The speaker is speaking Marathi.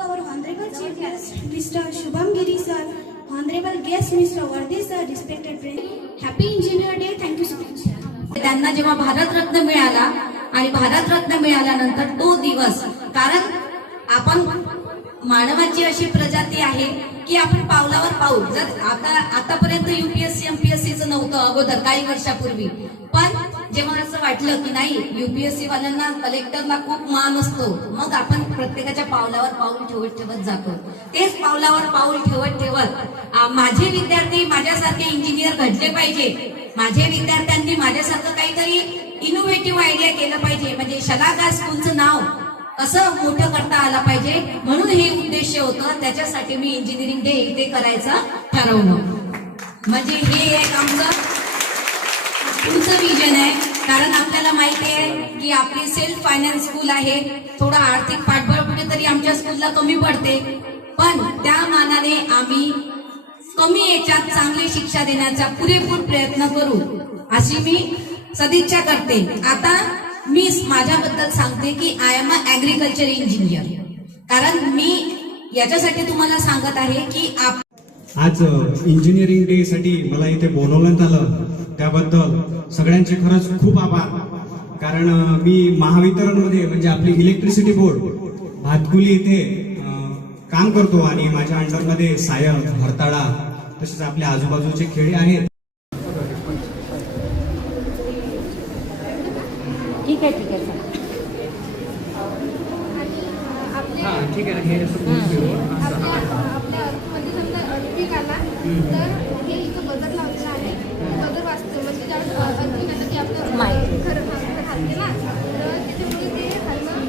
our Honorable Chief Guest, Mr. Shubham Giri sir, Honorable Guest, Mr. Vardhe sir, respected friends. Happy Engineer Day. Thank you so much. त्यांना जेव्हा भारतरत्न मिळाला आणि भारतरत्न मिळाल्यानंतर तो दिवस, कारण आपण मानवाची अशी प्रजाती आहे की आपण पावलावर पाऊल, जर आतापर्यंत युपीएससी एमपीएससीचं नव्हतं अगोदर काही वर्षापूर्वी, पण जेव्हा असं वाटलं की नाही युपीएससी वाल्यांना कलेक्टरला खूप मान असतो, मग आपण प्रत्येकाच्या पावलावर पाऊल ठेवत ठेवत जातो. तेच पावलावर पाऊल ठेवत ठेवत माझे विद्यार्थी माझ्यासारखे इंजिनियर घडले पाहिजे, माझे विद्यार्थ्यांनी माझ्यासारखं काहीतरी इनोव्हेटिव्ह आयडिया केलं पाहिजे, म्हणजे शलाका स्कूलचं नाव असं मोठं करता आलं पाहिजे, म्हणून हे उद्देश होतं. त्याच्यासाठी मी इंजिनिअरिंग डे इथे करायचं ठरवलं. म्हणजे हे एक आमचं पुढचं विजन आहे. कारण आपल्याला माहिती आहे की आपली सेल्फ फायनान्स स्कूल आहे, थोडा आर्थिक पाठबळ कुठेतरी आमच्या स्कूलला कमी पडते, पण त्या मानाने आम्ही कमी याच्यात चांगली शिक्षा देण्याचा पुरेपूर प्रयत्न करू अशी मी सदिच्छा करते. आता मी माझ्याबद्दल सांगते की I am a agriculture engineer. कारण मी याच्यासाठी तुम्हाला सांगत आहे की आज इंजिनिअरिंग डे साठी मला इथे बोलवण्यात आलं, त्याबद्दल सगळ्यांचे खरंच खूप आभार. कारण मी महावितरणमध्ये म्हणजे आपली इलेक्ट्रिसिटी बोर्ड भातकुली इथे काम करतो आणि माझ्या अंडरमध्ये सायन, भरताळा तसेच आपल्या आजूबाजूचे खेडे आहेत. ठीक आहे ठीक आहे ठीक आहे. हे आपल्या म्हणजे समजा अर्थीक आला तर हे इथं बदल लावलेला आहे, बदल वाचतो म्हणजे ज्या अर्थीक आलं की आपलं खरं घालते ना, तर त्याच्यामुळे ते आपलं